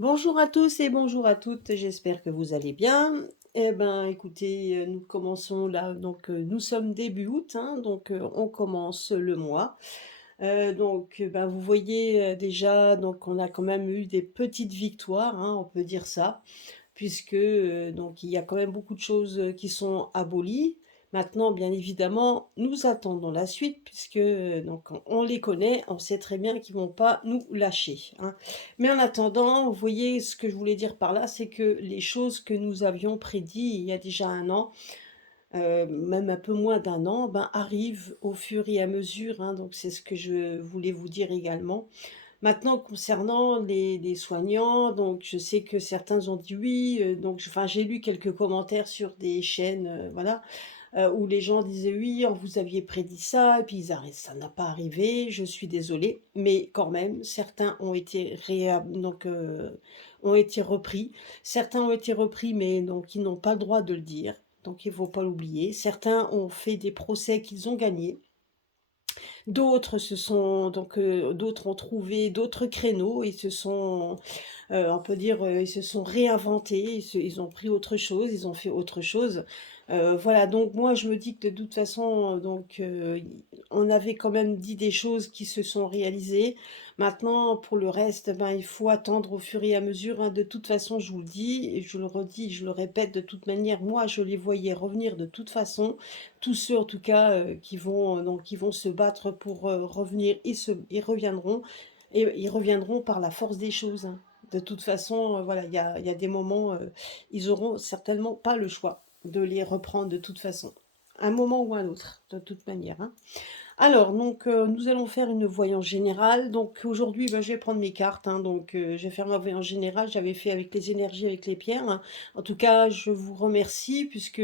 Bonjour à tous et bonjour à toutes, j'espère que vous allez bien. Eh ben, écoutez, nous commençons là, nous sommes début août, hein, on commence le mois. Ben, vous voyez, déjà, donc on a quand même eu des petites victoires, hein, on peut dire ça puisque, il y a quand même beaucoup de choses, qui sont abolies. Maintenant, bien évidemment, nous attendons la suite puisque, on les connaît, on sait très bien qu'ils vont pas nous lâcher, hein. Mais en attendant, vous voyez, ce que je voulais dire par là, c'est que les choses que nous avions prédit il y a déjà un an, même un peu moins d'un an, ben, arrivent au fur et à mesure, hein, donc c'est ce que je voulais vous dire également. Maintenant concernant les soignants, donc je sais que certains ont dit oui, j'ai lu quelques commentaires sur des chaînes, voilà, où les gens disaient: «Oui, vous aviez prédit ça et puis ils arri ça n'a pas arrivé, je suis désolé». Mais quand même, certains ont été ont été repris. Certains ont été repris, mais donc ils n'ont pas le droit de le dire, donc il faut pas l'oublier. Certains ont fait des procès qu'ils ont gagnés. D'autres ont trouvé d'autres créneaux et se sont, on peut dire, ils se sont réinventés, ils ont pris autre chose, ils ont fait autre chose. Voilà, donc moi je me dis que de toute façon, on avait quand même dit des choses qui se sont réalisées. Maintenant pour le reste, ben, il faut attendre au fur et à mesure, hein. De toute façon, je vous le dis et je le redis, je le répète, de toute manière, moi je les voyais revenir de toute façon. Tous ceux en tout cas, qui vont se battre pour, revenir, ils reviendront et ils reviendront par la force des choses, hein. De toute façon, voilà, il y a des moments, ils auront certainement pas le choix de les reprendre de toute façon. Un moment ou un autre, de toute manière, hein. Alors nous allons faire une voyance générale. Donc aujourd'hui, bah, je vais prendre mes cartes, hein, je vais faire ma voyance générale. J'avais fait avec les énergies, avec les pierres, hein. En tout cas, je vous remercie puisque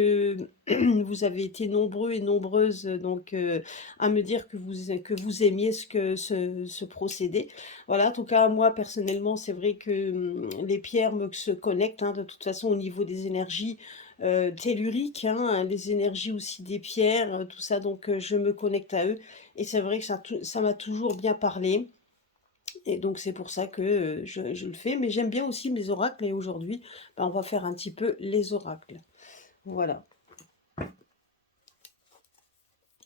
vous avez été nombreux et nombreuses, à me dire que vous aimiez ce procédé. Voilà, en tout cas, moi personnellement, c'est vrai que, les pierres me se connectent, hein, de toute façon au niveau des énergies, telluriques, hein, les énergies aussi des pierres, tout ça, je me connecte à eux et c'est vrai que ça m'a toujours bien parlé et donc c'est pour ça que, je le fais. Mais j'aime bien aussi mes oracles et aujourd'hui, bah, on va faire un petit peu les oracles. Voilà.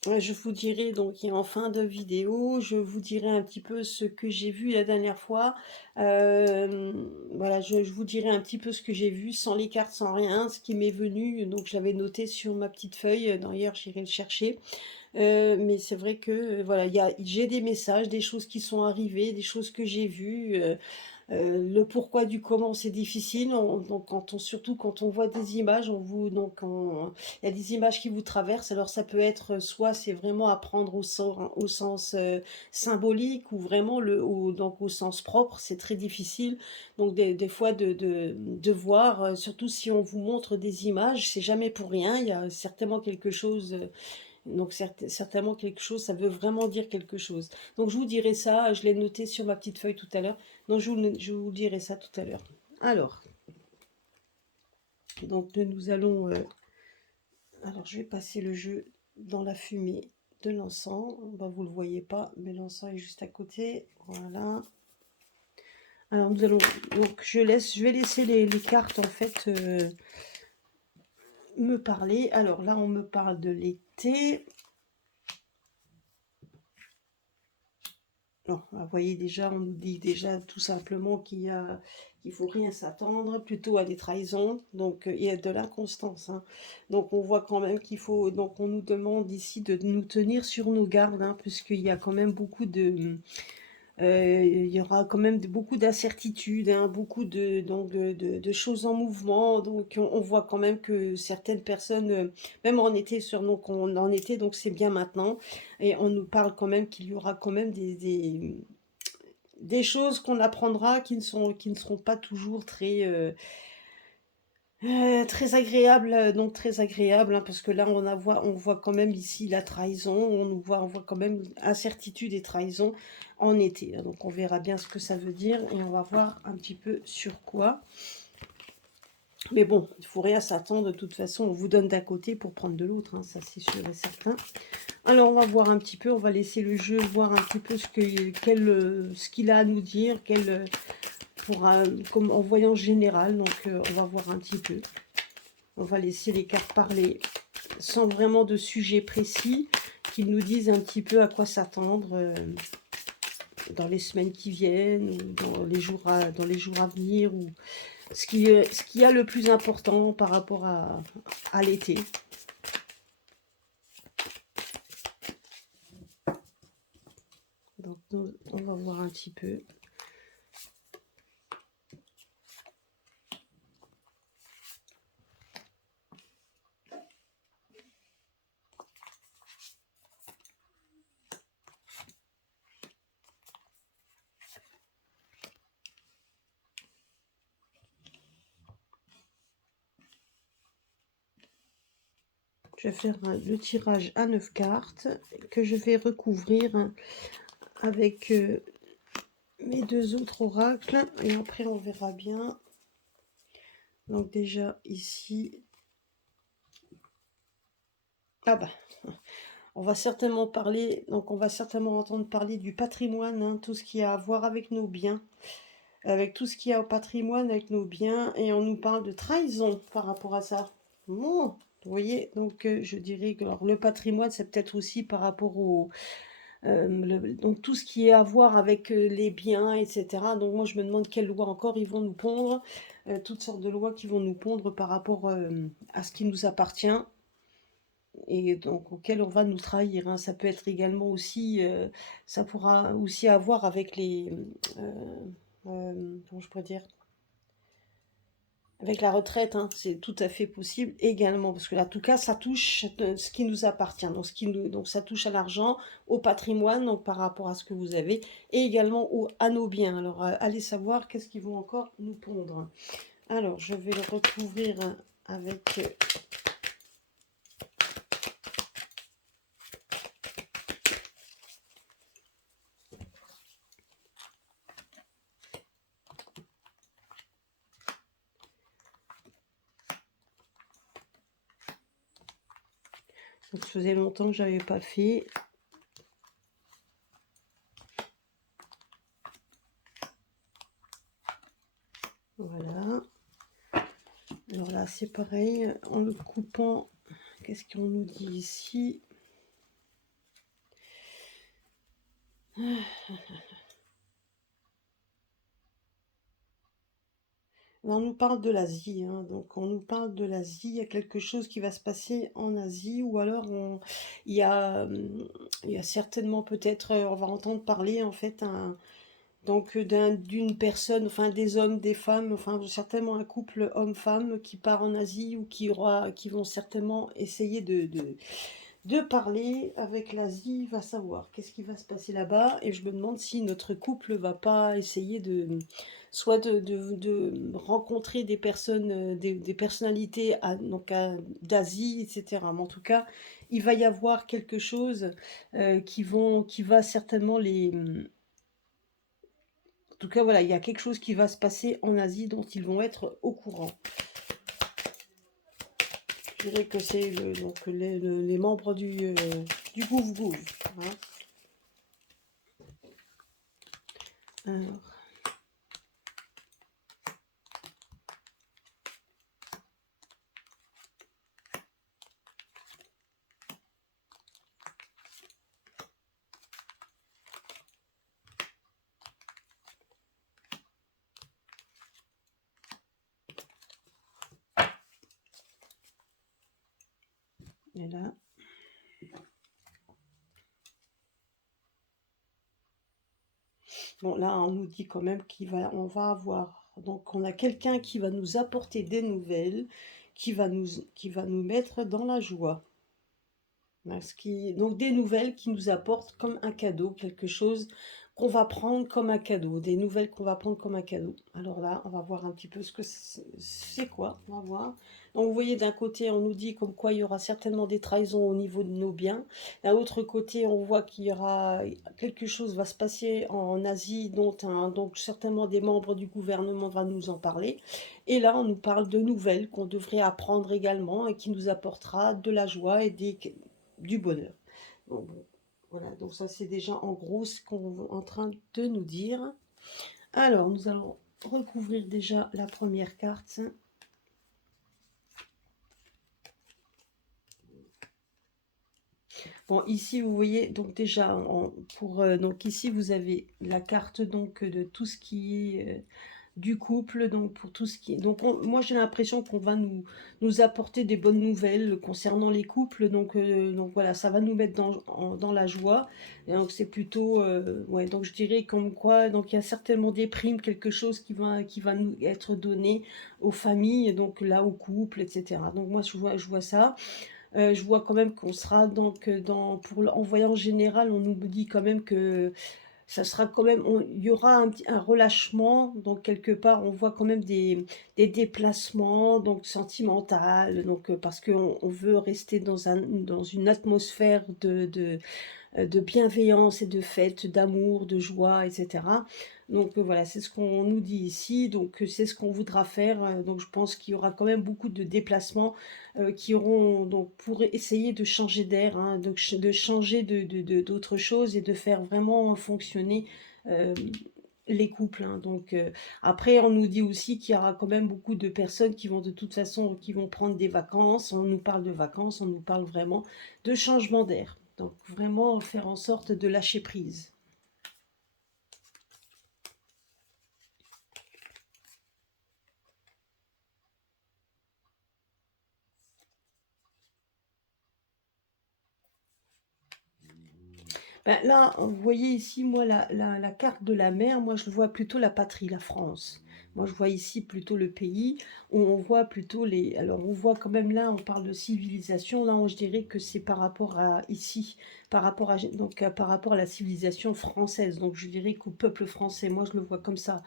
Je vous dirai donc et en fin de vidéo, je vous dirai un petit peu ce que j'ai vu la dernière fois. Voilà, je vous dirai un petit peu ce que j'ai vu sans les cartes, sans rien, ce qui m'est venu, donc je l'avais noté sur ma petite feuille, d'ailleurs j'irai le chercher. Mais c'est vrai que, voilà, j'ai des messages, des choses qui sont arrivées, des choses que j'ai vues, le pourquoi du comment, c'est difficile. Surtout quand on voit des images, il y a des images qui vous traversent. Alors ça peut être, soit c'est vraiment à prendre au sens, symbolique ou vraiment au sens propre, c'est très difficile. Donc des fois de voir, surtout si on vous montre des images, c'est jamais pour rien. Il y a certainement quelque chose, certainement quelque chose, ça veut vraiment dire quelque chose. Donc je vous dirai ça, je l'ai noté sur ma petite feuille tout à l'heure. Donc je vous dirai ça tout à l'heure. Alors, nous allons... alors je vais passer le jeu dans la fumée de l'encens. Bah, vous ne le voyez pas, mais l'encens est juste à côté. Voilà. Alors nous allons... Donc je vais laisser les cartes en fait me parler. Alors là on me parle de l'été. Non, vous voyez déjà, on nous dit déjà tout simplement qu'il faut rien s'attendre, plutôt à des trahisons, il y a de l'inconstance, hein. Donc on voit quand même qu'il faut, donc on nous demande ici de nous tenir sur nos gardes, hein, puisqu'il y a quand même il y aura quand même beaucoup d'incertitudes, hein, beaucoup de choses en mouvement. Donc on voit quand même que certaines personnes, même en été, on en été, donc c'est bien maintenant. Et on nous parle quand même qu'il y aura quand même des choses qu'on apprendra qui ne seront pas toujours très agréables, donc très agréables, hein, parce que là on voit quand même ici la trahison, on voit quand même incertitude et trahison en été, hein. Donc on verra bien ce que ça veut dire et on va voir un petit peu sur quoi. Mais bon, il faut rien s'attendre, de toute façon on vous donne d'un côté pour prendre de l'autre, hein, ça c'est sûr et certain. Alors on va voir un petit peu, on va laisser le jeu voir un petit peu ce qu'il a à nous dire, comme en voyance générale. Donc, on va voir un petit peu. On va laisser les cartes parler sans vraiment de sujet précis, qu'ils nous disent un petit peu à quoi s'attendre dans les semaines qui viennent, ou dans les jours à venir, ou ce qui a le plus important par rapport à l'été. Donc, on va voir un petit peu. Je vais faire le tirage à 9 cartes que je vais recouvrir avec mes deux autres oracles, et après on verra bien. Donc déjà ici, ah bah, on va certainement parler, donc on va certainement entendre parler du patrimoine, hein, tout ce qui a à voir avec nos biens, avec tout ce qui a au patrimoine, avec nos biens, et on nous parle de trahison par rapport à ça. Bon, vous voyez, donc je dirais que alors, le patrimoine, c'est peut-être aussi par rapport au donc tout ce qui est à voir avec les biens, etc. Donc moi je me demande quelles lois encore ils vont nous pondre, toutes sortes de lois qui vont nous pondre par rapport à ce qui nous appartient, et donc auquel on va nous trahir, hein. Ça peut être également aussi, ça pourra aussi avoir avec les, comment je pourrais dire, avec la retraite, hein, c'est tout à fait possible également, parce que là, en tout cas, ça touche ce qui nous appartient, donc, donc ça touche à l'argent, au patrimoine, donc par rapport à ce que vous avez, et également à nos biens. Alors, allez savoir qu'est-ce qu'ils vont encore nous pondre. Alors, je vais le recouvrir avec... donc, ça faisait longtemps que je n'avais pas fait. Voilà. Alors là, c'est pareil, en le coupant, qu'est-ce qu'on nous dit ici? On nous parle de l'Asie, hein, donc on nous parle de l'Asie, il y a quelque chose qui va se passer en Asie, ou alors il y a certainement peut-être, on va entendre parler en fait donc d'une personne, enfin des hommes, des femmes, enfin certainement un couple homme-femme qui part en Asie, ou qui vont certainement essayer de parler avec l'Asie, va savoir qu'est-ce qui va se passer là-bas. Et je me demande si notre couple va pas essayer soit de rencontrer des personnes, des personnalités d'Asie, etc. Mais en tout cas, il va y avoir quelque chose qui va certainement les... En tout cas, voilà, il y a quelque chose qui va se passer en Asie dont ils vont être au courant. Je dirais que c'est donc les membres du Gouv-Gouv, hein. Alors, et là, bon, là, on nous dit quand même on va avoir, donc on a quelqu'un qui va nous apporter des nouvelles, qui va nous mettre dans la joie. Donc des nouvelles qui nous apportent comme un cadeau, quelque chose qu'on va prendre comme un cadeau, des nouvelles qu'on va prendre comme un cadeau. Alors là, on va voir un petit peu ce que c'est quoi, on va voir. Donc vous voyez, d'un côté, on nous dit comme quoi il y aura certainement des trahisons au niveau de nos biens. D'un autre côté, on voit qu'il y aura quelque chose va se passer en Asie, donc certainement des membres du gouvernement vont nous en parler. Et là, on nous parle de nouvelles qu'on devrait apprendre également, et qui nous apportera de la joie et du bonheur. Bon, voilà, donc ça c'est déjà en gros ce qu'on est en train de nous dire. Alors, nous allons recouvrir déjà la première carte. Bon, ici, vous voyez, donc déjà, donc ici, vous avez la carte donc de tout ce qui est du couple, donc pour tout ce qui est... Donc moi, j'ai l'impression qu'on va nous apporter des bonnes nouvelles concernant les couples, donc voilà, ça va nous mettre dans la joie. Et donc c'est plutôt, ouais, donc je dirais comme quoi, donc il y a certainement des primes, quelque chose qui va nous être donné aux familles, donc là, aux couples, etc. Donc moi, je vois ça. Je vois quand même qu'on sera donc, en voyant général, on nous dit quand même que ça sera quand même il y aura un relâchement, donc quelque part, on voit quand même des déplacements, donc sentimental, donc parce qu'on veut rester dans une atmosphère de bienveillance et de fête, d'amour, de joie, etc. Donc voilà, c'est ce qu'on nous dit ici, donc c'est ce qu'on voudra faire. Donc je pense qu'il y aura quand même beaucoup de déplacements qui auront donc pour essayer de changer d'air, hein, donc de changer d'autres choses et de faire vraiment fonctionner euh, les couples, hein. Donc après, on nous dit aussi qu'il y aura quand même beaucoup de personnes qui vont de toute façon, qui vont prendre des vacances. On nous parle de vacances, on nous parle vraiment de changement d'air. Donc vraiment faire en sorte de lâcher prise. Ben là, vous voyez ici, moi, la carte de la mer, moi, je vois plutôt la patrie, la France. Moi, je vois ici plutôt le pays où on voit plutôt les... Alors, on voit quand même là, on parle de civilisation. Là, je dirais que c'est par rapport à ici, par rapport à la civilisation française. Donc, je dirais qu'au peuple français, moi, je le vois comme ça.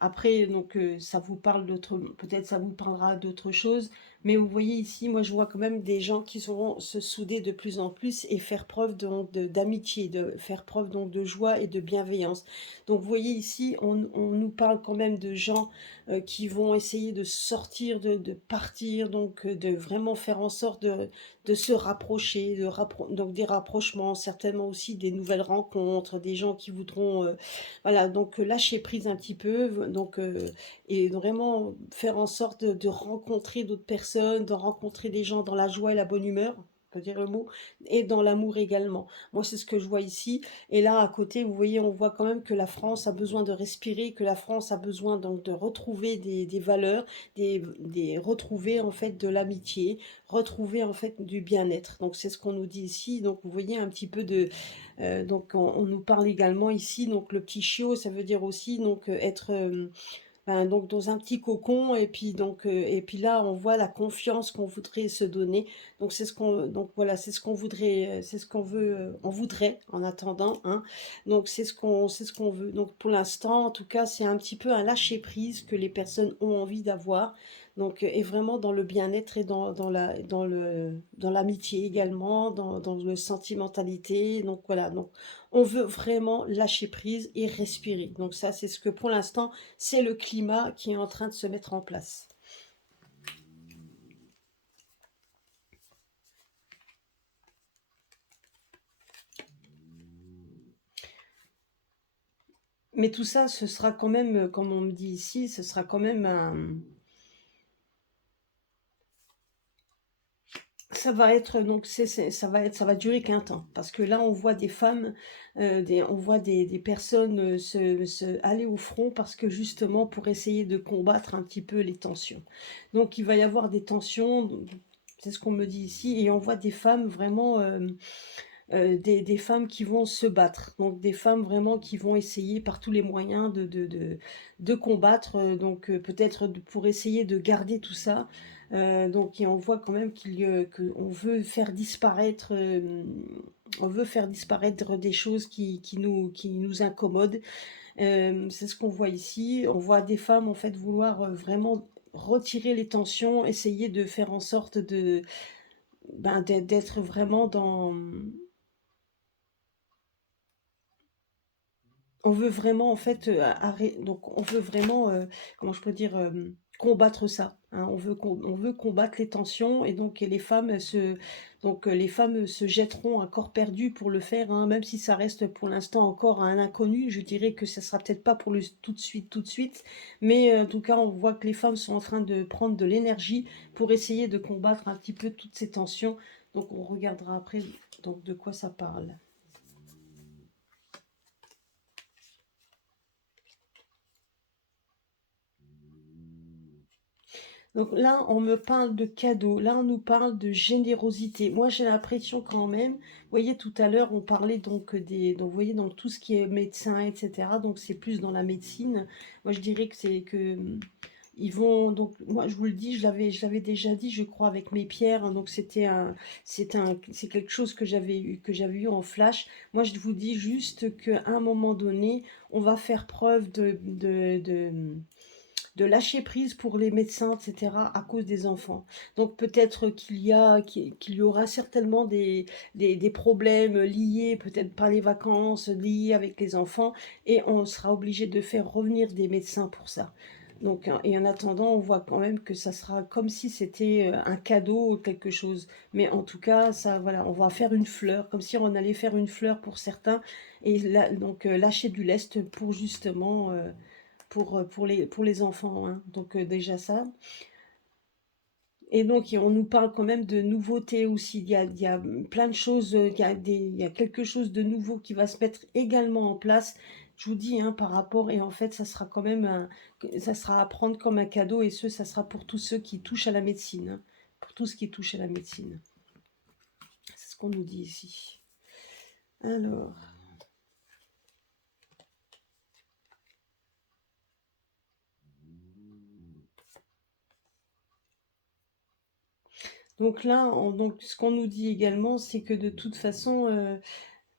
Après, donc, ça vous parle d'autres... Peut-être ça vous parlera d'autres choses. Mais vous voyez ici, moi je vois quand même des gens qui sauront se souder de plus en plus et faire preuve d'amitié, de faire preuve donc de joie et de bienveillance. Donc vous voyez ici, on nous parle quand même de gens qui vont essayer de sortir, de partir, donc de vraiment faire en sorte de se rapprocher, donc des rapprochements, certainement aussi des nouvelles rencontres, des gens qui voudront, voilà, donc lâcher prise un petit peu, et vraiment faire en sorte de rencontrer d'autres personnes, de rencontrer des gens dans la joie et la bonne humeur, on peut dire le mot, et dans l'amour également. Moi, c'est ce que je vois ici. Et là, à côté, vous voyez, on voit quand même que la France a besoin de respirer, que la France a besoin donc de retrouver des valeurs, retrouver en fait de l'amitié, retrouver en fait du bien-être. Donc c'est ce qu'on nous dit ici. Donc vous voyez un petit peu donc on nous parle également ici, donc le petit chiot, ça veut dire aussi donc être donc dans un petit cocon et puis là on voit la confiance qu'on voudrait se donner. Donc c'est ce qu'on voudrait, c'est ce qu'on veut, on voudrait en attendant, hein. Donc c'est ce qu'on veut. Donc pour l'instant, en tout cas, c'est un petit peu un lâcher prise que les personnes ont envie d'avoir. Donc et vraiment dans le bien-être et dans l'amitié également, dans le sentimentalité. Donc voilà. Donc on veut vraiment lâcher prise et respirer. Donc ça, c'est ce que pour l'instant c'est le climat qui est en train de se mettre en place. Mais tout ça, ce sera quand même, comme on me dit ici, ce sera quand même ça va être donc ça va durer qu'un temps parce que là on voit des femmes, on voit des personnes aller au front parce que justement pour essayer de combattre un petit peu les tensions. Donc il va y avoir des tensions, c'est ce qu'on me dit ici, et on voit des femmes vraiment des femmes qui vont se battre, donc des femmes vraiment qui vont essayer par tous les moyens de combattre, donc peut-être pour essayer de garder tout ça. Donc et on voit quand même qu'on veut faire disparaître, des choses qui nous incommodent. C'est ce qu'on voit ici. On voit des femmes en fait vouloir vraiment retirer les tensions, essayer de faire en sorte d'être vraiment on veut vraiment en fait, donc on veut vraiment, comment je peux dire? combattre ça, hein. On veut combattre les tensions et donc les femmes, les femmes se jetteront à corps perdu pour le faire, hein, même si ça reste pour l'instant encore un inconnu. Je dirais que ça sera peut-être pas pour le tout de suite, mais en tout cas, on voit que les femmes sont en train de prendre de l'énergie pour essayer de combattre un petit peu toutes ces tensions. Donc on regardera après donc de quoi ça parle. Donc là, on me parle de cadeaux, là, on nous parle de générosité. Moi, j'ai l'impression quand même, vous voyez, tout à l'heure, on parlait donc donc vous voyez, donc tout ce qui est médecin, etc. Donc c'est plus dans la médecine. Moi, je dirais que c'est que ils vont donc moi je vous le dis, je l'avais déjà dit, je crois, avec mes pierres, hein. Donc c'est quelque chose que j'avais eu en flash. Moi, je vous dis juste qu'à un moment donné, on va faire preuve de lâcher prise pour les médecins, etc., à cause des enfants. Donc peut-être qu'il y aura certainement des problèmes liés, peut-être par les vacances, liés avec les enfants, et on sera obligé de faire revenir des médecins pour ça. Donc, et en attendant, on voit quand même que ça sera comme si c'était un cadeau ou quelque chose. Mais en tout cas, ça, voilà, on va faire une fleur, comme si on allait faire une fleur pour certains, et là, donc lâcher du lest pour justement pour les enfants, hein. Donc déjà ça. Et donc on nous parle quand même de nouveautés aussi. Il y a plein de choses, il y a quelque chose de nouveau qui va se mettre également en place. Je vous dis, hein, par rapport, et en fait, ça sera quand même ça sera à prendre comme un cadeau, et ça sera pour tous ceux qui touchent à la médecine, hein, pour tout ce qui touche à la médecine. C'est ce qu'on nous dit ici. Alors. Donc là, donc ce qu'on nous dit également, c'est que de toute façon,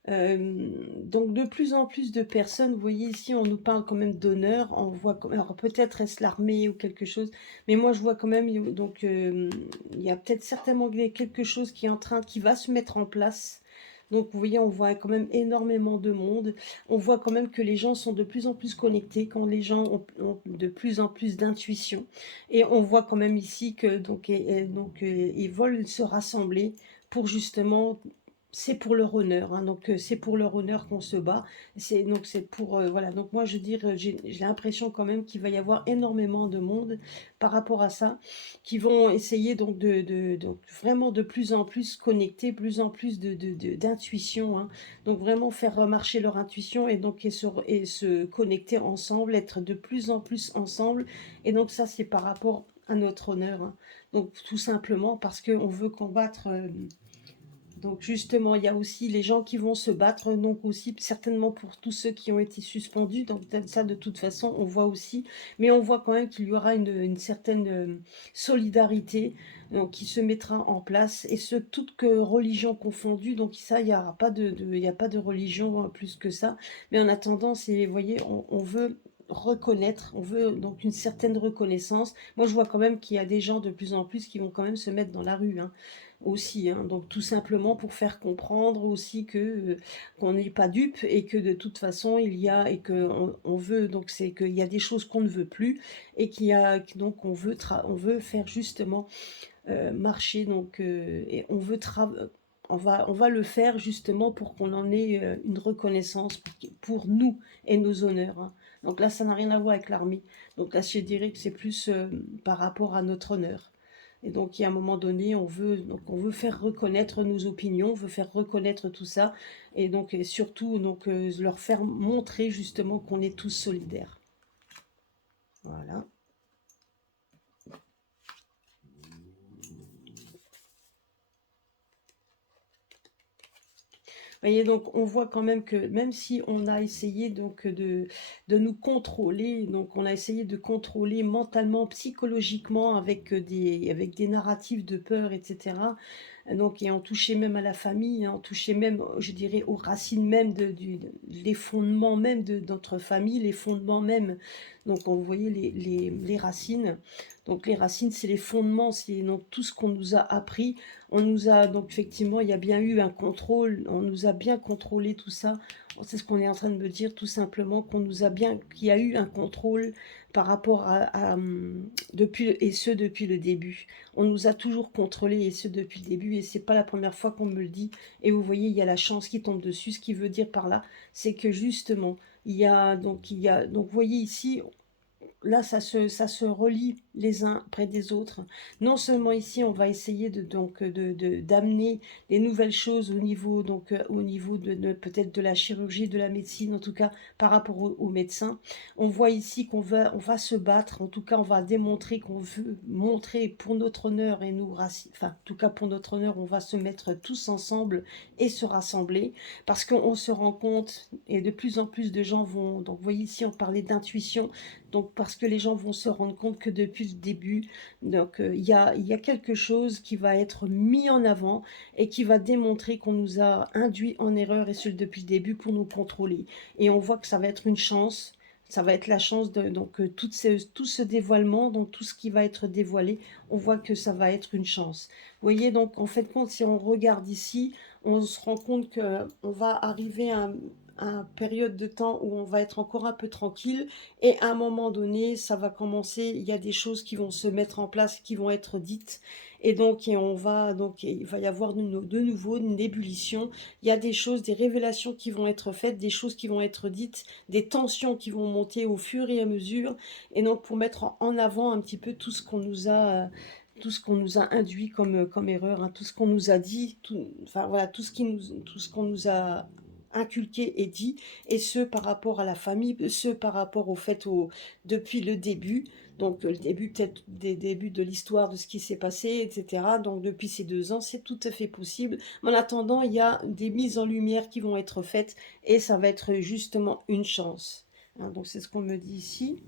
donc de plus en plus de personnes, vous voyez ici, on nous parle quand même d'honneur, on voit, alors peut-être est-ce l'armée ou quelque chose, mais moi je vois quand même, donc il y a peut-être certainement quelque chose qui est en train, qui va se mettre en place. Donc vous voyez, on voit quand même énormément de monde. On voit quand même que les gens sont de plus en plus connectés, quand les gens ont de plus en plus d'intuition. Et on voit quand même ici que ils veulent se rassembler pour justement, c'est pour leur honneur, hein. Donc c'est pour leur honneur qu'on se bat. C'est pour voilà. Donc moi je dis, j'ai l'impression quand même qu'il va y avoir énormément de monde par rapport à ça, qui vont essayer donc donc vraiment de plus en plus connecter, plus en plus d'intuition, hein. Donc vraiment faire marcher leur intuition, et donc et se connecter ensemble, être de plus en plus ensemble. Et donc ça, c'est par rapport à notre honneur, hein. Donc tout simplement parce qu'on veut combattre. Donc justement, il y a aussi les gens qui vont se battre, donc aussi certainement pour tous ceux qui ont été suspendus. Donc ça, de toute façon, on voit aussi, mais on voit quand même qu'il y aura une certaine solidarité donc, qui se mettra en place, et ce, toutes que religions confondues. Donc ça, il n'y aura pas il y a pas de religion plus que ça. Mais en attendant, c'est, vous voyez, on veut reconnaître, on veut donc une certaine reconnaissance. Moi, je vois quand même qu'il y a des gens de plus en plus qui vont quand même se mettre dans la rue, hein, aussi, hein. Donc tout simplement pour faire comprendre aussi que qu'on n'est pas dupe, et que de toute façon il y a, et que on veut, donc c'est qu'il y a des choses qu'on ne veut plus, et qu'il y a donc on veut faire justement marcher, donc et on veut on va le faire justement pour qu'on en ait une reconnaissance pour nous et nos honneurs, hein. Donc là, ça n'a rien à voir avec l'armée. Donc là, je dirais que c'est plus par rapport à notre honneur. Et donc, il y a un moment donné, on veut faire reconnaître nos opinions, on veut faire reconnaître tout ça, et donc et surtout donc leur faire montrer justement qu'on est tous solidaires. Voilà. Voyez, donc on voit quand même que même si on a essayé donc de nous contrôler, donc on a essayé de contrôler mentalement, psychologiquement, avec des narratifs de peur, etc. Donc, et on touchait même à la famille, hein, on touchait même, je dirais, aux racines même les fondements même de notre famille, les fondements même. Donc, on voyait les racines. Donc, les racines, c'est les fondements, c'est donc tout ce qu'on nous a appris. On nous a, donc effectivement, il y a bien eu un contrôle, on nous a bien contrôlé tout ça. C'est ce qu'on est en train de me dire, tout simplement, qu'on nous a bien, qu'il y a eu un contrôle par rapport depuis, et ce depuis le début. On nous a toujours contrôlés, et ce depuis le début, et c'est pas la première fois qu'on me le dit. Et vous voyez, il y a la chance qui tombe dessus. Ce qui veut dire par là, c'est que justement, vous voyez ici, là, ça se relie les uns près des autres. Non seulement ici, on va essayer d'amener des nouvelles choses au niveau peut-être de la chirurgie, de la médecine, en tout cas par rapport aux médecins. On voit ici on va se battre, en tout cas, on va démontrer qu'on veut montrer pour notre honneur et enfin, en tout cas pour notre honneur, on va se mettre tous ensemble et se rassembler parce qu'on se rend compte et de plus en plus de gens vont. Donc, vous voyez ici, on parlait d'intuition. Donc, parce que les gens vont se rendre compte que depuis le début, il y a quelque chose qui va être mis en avant et qui va démontrer qu'on nous a induit en erreur, et ce depuis le début, pour nous contrôler. Et on voit que ça va être une chance. Ça va être la chance de tout ce dévoilement, donc tout ce qui va être dévoilé, on voit que ça va être une chance. Vous voyez, donc en fait, si on regarde ici, on se rend compte qu'on va arriver à une période de temps où on va être encore un peu tranquille, et à un moment donné, ça va commencer, il y a des choses qui vont se mettre en place, qui vont être dites, et donc il va y avoir de nouveau une ébullition. Il y a des choses, des révélations qui vont être faites, des choses qui vont être dites, des tensions qui vont monter au fur et à mesure, et donc pour mettre en avant un petit peu tout ce qu'on nous a induit comme erreur, hein, tout ce qu'on nous a dit, enfin voilà, tout ce qu'on nous a inculqué et dit, et ce par rapport à la famille, ce par rapport au fait depuis le début, donc le début peut-être des débuts de l'histoire, de ce qui s'est passé, etc. Donc depuis ces 2 ans, c'est tout à fait possible. Mais en attendant, il y a des mises en lumière qui vont être faites, et ça va être justement une chance. Hein, donc c'est ce qu'on me dit ici.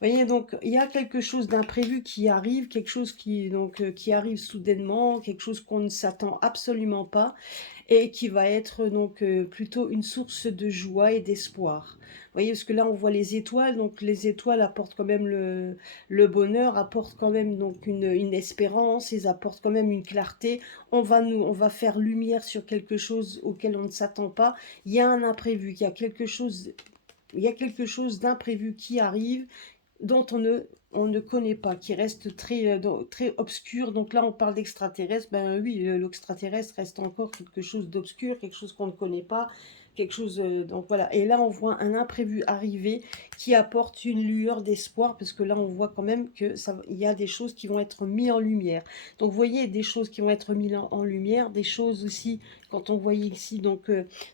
Vous voyez, donc il y a quelque chose d'imprévu qui arrive, quelque chose qui arrive soudainement, quelque chose qu'on ne s'attend absolument pas, et qui va être plutôt une source de joie et d'espoir. Vous voyez, parce que là on voit les étoiles, donc les étoiles apportent quand même le bonheur, apportent quand même donc une espérance, ils apportent quand même une clarté. On va faire lumière sur quelque chose auquel on ne s'attend pas. Il y a un imprévu, il y a quelque chose d'imprévu qui arrive, dont on ne connaît pas, qui reste très obscur. Donc là, on parle d'extraterrestre. Ben oui, l'extraterrestre reste encore quelque chose d'obscur, quelque chose qu'on ne connaît pas, quelque chose. Donc voilà. Et là, on voit un imprévu arriver qui apporte une lueur d'espoir, parce que là, on voit quand même que il y a des choses qui vont être mises en lumière. Donc, vous voyez, des choses qui vont être mises en lumière, des choses aussi, quand on voyait ici,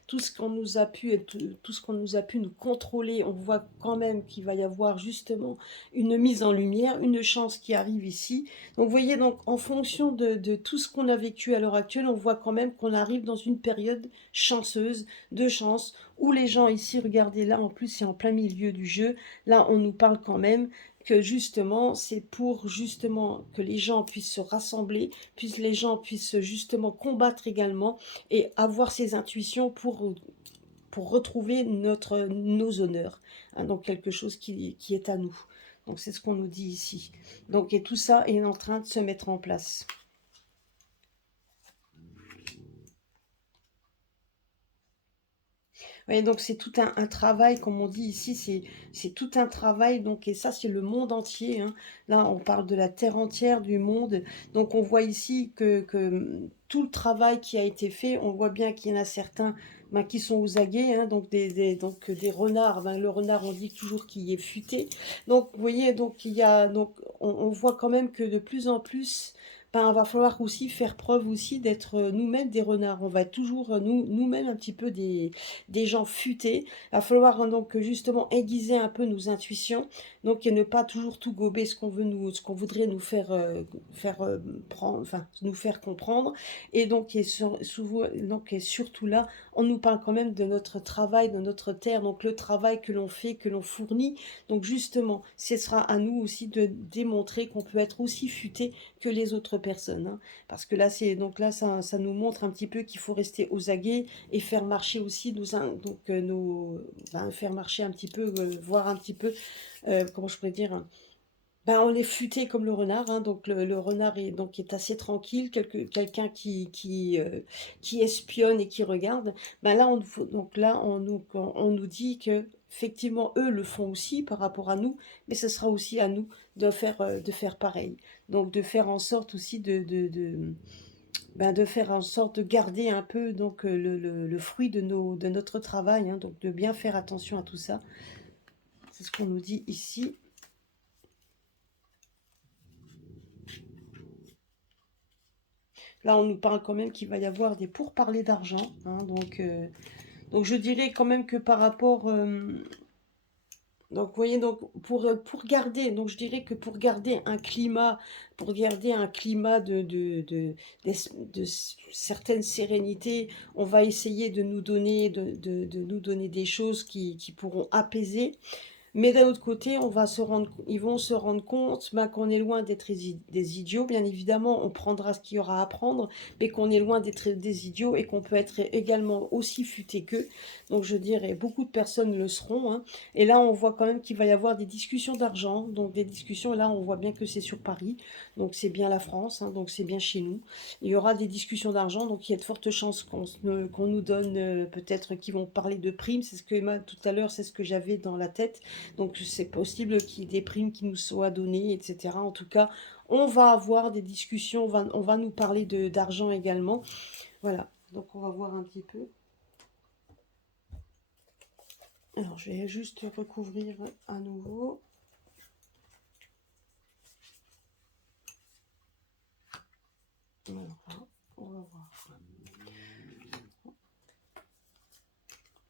tout ce qu'on nous a pu, tout ce qu'on nous a pu nous contrôler, on voit quand même qu'il va y avoir justement une mise en lumière, une chance qui arrive ici. Donc vous voyez, donc en fonction de tout ce qu'on a vécu à l'heure actuelle, on voit quand même qu'on arrive dans une période chanceuse, de chance, où les gens ici, regardez là, en plus c'est en plein milieu du jeu, là on nous parle quand même que justement c'est pour justement que les gens puissent se rassembler, puissent les gens puissent justement combattre également, et avoir ces intuitions pour retrouver nos honneurs, hein, donc quelque chose qui est à nous. Donc c'est ce qu'on nous dit ici. Donc, et tout ça est en train de se mettre en place. Oui, donc c'est tout un travail, comme on dit ici, c'est tout un travail, donc, et ça c'est le monde entier, hein. Là on parle de la terre entière, du monde. Donc on voit ici que tout le travail qui a été fait, on voit bien qu'il y en a certains, ben, qui sont aux aguets, hein, donc des renards. Ben, le renard, on dit toujours qu'il est futé. Donc vous voyez, donc on voit quand même que de plus en plus, ben, va falloir aussi faire preuve aussi d'être nous-mêmes des renards. On va être toujours nous-mêmes un petit peu des gens futés. Il va falloir donc justement aiguiser un peu nos intuitions, donc, et ne pas toujours tout gober, ce qu'on voudrait nous faire prendre, enfin nous faire comprendre. Et donc, et surtout là, on nous parle quand même de notre travail, de notre terre, donc le travail que l'on fait, que l'on fournit. Donc justement, ce sera à nous aussi de démontrer qu'on peut être aussi futé que les autres personnes, hein. Parce que là, ça nous montre un petit peu qu'il faut rester aux aguets et faire marcher aussi faire marcher un petit peu, voir un petit peu, comment je pourrais dire, Ben, on est futé comme le renard, hein, donc le renard est assez tranquille, quelqu'un qui espionne et qui regarde. Ben là, donc là, on nous dit que effectivement, eux le font aussi par rapport à nous, mais ce sera aussi à nous de faire pareil. Donc de faire en sorte aussi de faire en sorte de garder un peu donc le fruit de notre travail, hein, donc de bien faire attention à tout ça. C'est ce qu'on nous dit ici. Là, on nous parle quand même qu'il va y avoir des pourparlers d'argent, hein, donc je dirais quand même que par rapport, donc vous voyez, donc pour garder, donc je dirais que pour garder un climat de certaine sérénité, on va essayer de nous donner, de nous donner des choses qui pourront apaiser. Mais d'un autre côté, ils vont se rendre compte ben, qu'on est loin d'être des idiots. Bien évidemment, on prendra ce qu'il y aura à prendre, mais qu'on est loin d'être des idiots et qu'on peut être également aussi futé qu'eux. Donc je dirais, beaucoup de personnes le seront, hein. Et là, on voit quand même qu'il va y avoir des discussions d'argent. Donc des discussions, là, on voit bien que c'est sur Paris. Donc c'est bien la France, hein, donc c'est bien chez nous. Il y aura des discussions d'argent, donc il y a de fortes chances qu'on nous donne, peut-être qu'ils vont parler de primes. C'est ce que Emma, tout à l'heure, c'est ce que j'avais dans la tête. Donc c'est possible qu'il y ait des primes qui nous soient données, etc. En tout cas, on va avoir des discussions, on va nous parler d'argent également. Voilà, donc on va voir un petit peu. Alors je vais juste recouvrir à nouveau. Voilà, on va voir.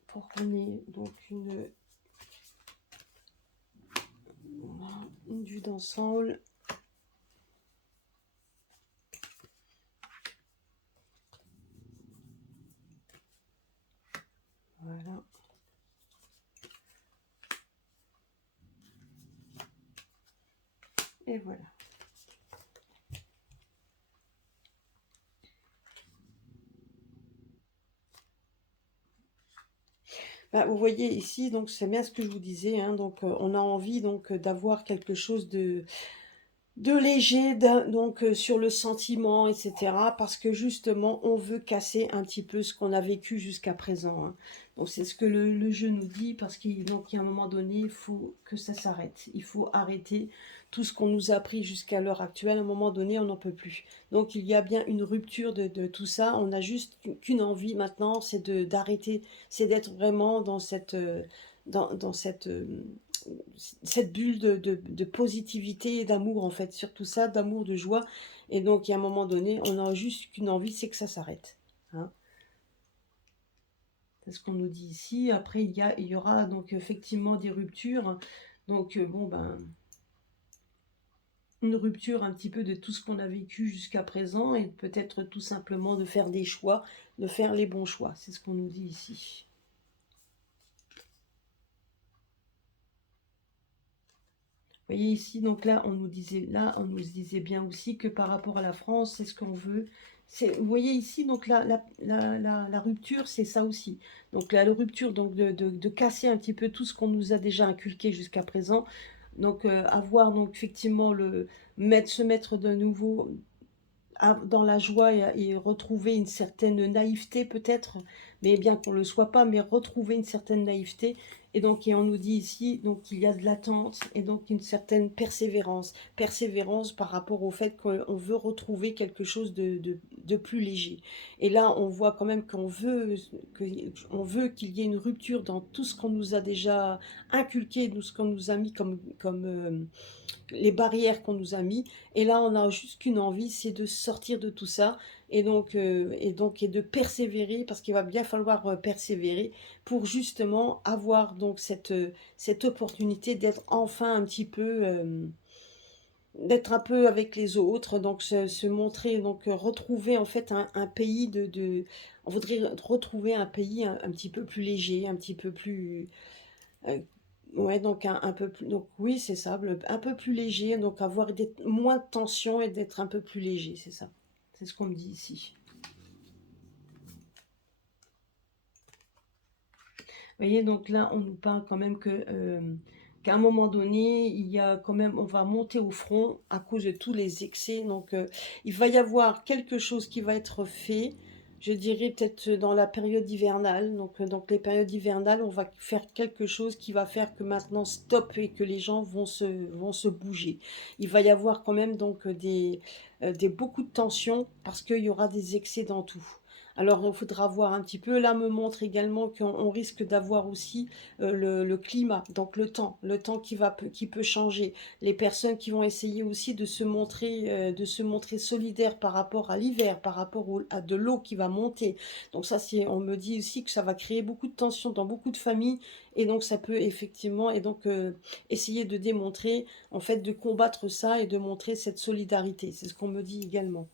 Pour qu'on ait donc une vue d'ensemble. Voilà. Et voilà. Bah, vous voyez ici, donc c'est bien ce que je vous disais, hein, donc on a envie donc d'avoir quelque chose de léger, donc sur le sentiment, etc. Parce que justement, on veut casser un petit peu ce qu'on a vécu jusqu'à présent, hein. Donc c'est ce que le jeu nous dit, parce qu'il donc, il y a un moment donné, il faut que ça s'arrête. Il faut arrêter tout ce qu'on nous a appris jusqu'à l'heure actuelle. À un moment donné, on n'en peut plus. Donc il y a bien une rupture de tout ça. On a juste qu'une envie maintenant, c'est d'arrêter, c'est d'être vraiment dans dans cette bulle de positivité et d'amour, en fait, surtout ça, d'amour, de joie. Et donc, il y a un moment donné, on a juste qu'une envie, c'est que ça s'arrête, hein. C'est ce qu'on nous dit ici. Après, il y aura donc effectivement des ruptures. Donc, bon, ben, une rupture un petit peu de tout ce qu'on a vécu jusqu'à présent et peut-être tout simplement de faire des choix, de faire les bons choix. C'est ce qu'on nous dit ici. Vous voyez ici, donc là, on nous disait bien aussi que par rapport à la France, c'est ce qu'on veut. Vous voyez ici, donc la rupture, c'est ça aussi. Donc la rupture, donc de casser un petit peu tout ce qu'on nous a déjà inculqué jusqu'à présent. Donc avoir donc effectivement se mettre de nouveau dans la joie et retrouver une certaine naïveté peut-être, mais bien qu'on ne le soit pas, mais retrouver une certaine naïveté. Et donc, et on nous dit ici donc il y a de l'attente et donc une certaine persévérance. Persévérance par rapport au fait qu'on veut retrouver quelque chose de plus léger. Et là, on voit quand même qu'on veut qu'il y ait une rupture dans tout ce qu'on nous a déjà inculqué, tout ce qu'on nous a mis comme les barrières qu'on nous a mis. Et là, on a juste qu'une envie, c'est de sortir de tout ça et de persévérer, parce qu'il va bien falloir persévérer pour justement avoir donc cette opportunité d'être enfin un petit peu, d'être un peu avec les autres, donc se montrer, donc retrouver en fait un pays on voudrait retrouver un pays un petit peu plus léger, un petit peu plus, euh, ouais, donc un peu plus, donc oui, c'est ça, un peu plus léger, donc avoir moins de tension et d'être un peu plus léger, c'est ça. C'est ce qu'on me dit ici. Vous voyez, donc là, on nous parle quand même que qu'à un moment donné, il y a quand même on va monter au front à cause de tous les excès, donc il va y avoir quelque chose qui va être fait, je dirais peut-être dans la période hivernale, donc les périodes hivernales, on va faire quelque chose qui va faire que maintenant stop et que les gens vont se bouger. Il va y avoir quand même donc des beaucoup de tensions parce qu'il y aura des excès dans tout. Alors, il faudra voir un petit peu. Là, me montre également qu'on risque d'avoir aussi le climat, donc le temps qui peut changer. Les personnes qui vont essayer aussi de se montrer solidaires par rapport à l'hiver, par rapport à de l'eau qui va monter. Donc ça, on me dit aussi que ça va créer beaucoup de tensions dans beaucoup de familles, et donc ça peut effectivement, et donc essayer de démontrer, en fait, de combattre ça et de montrer cette solidarité. C'est ce qu'on me dit également.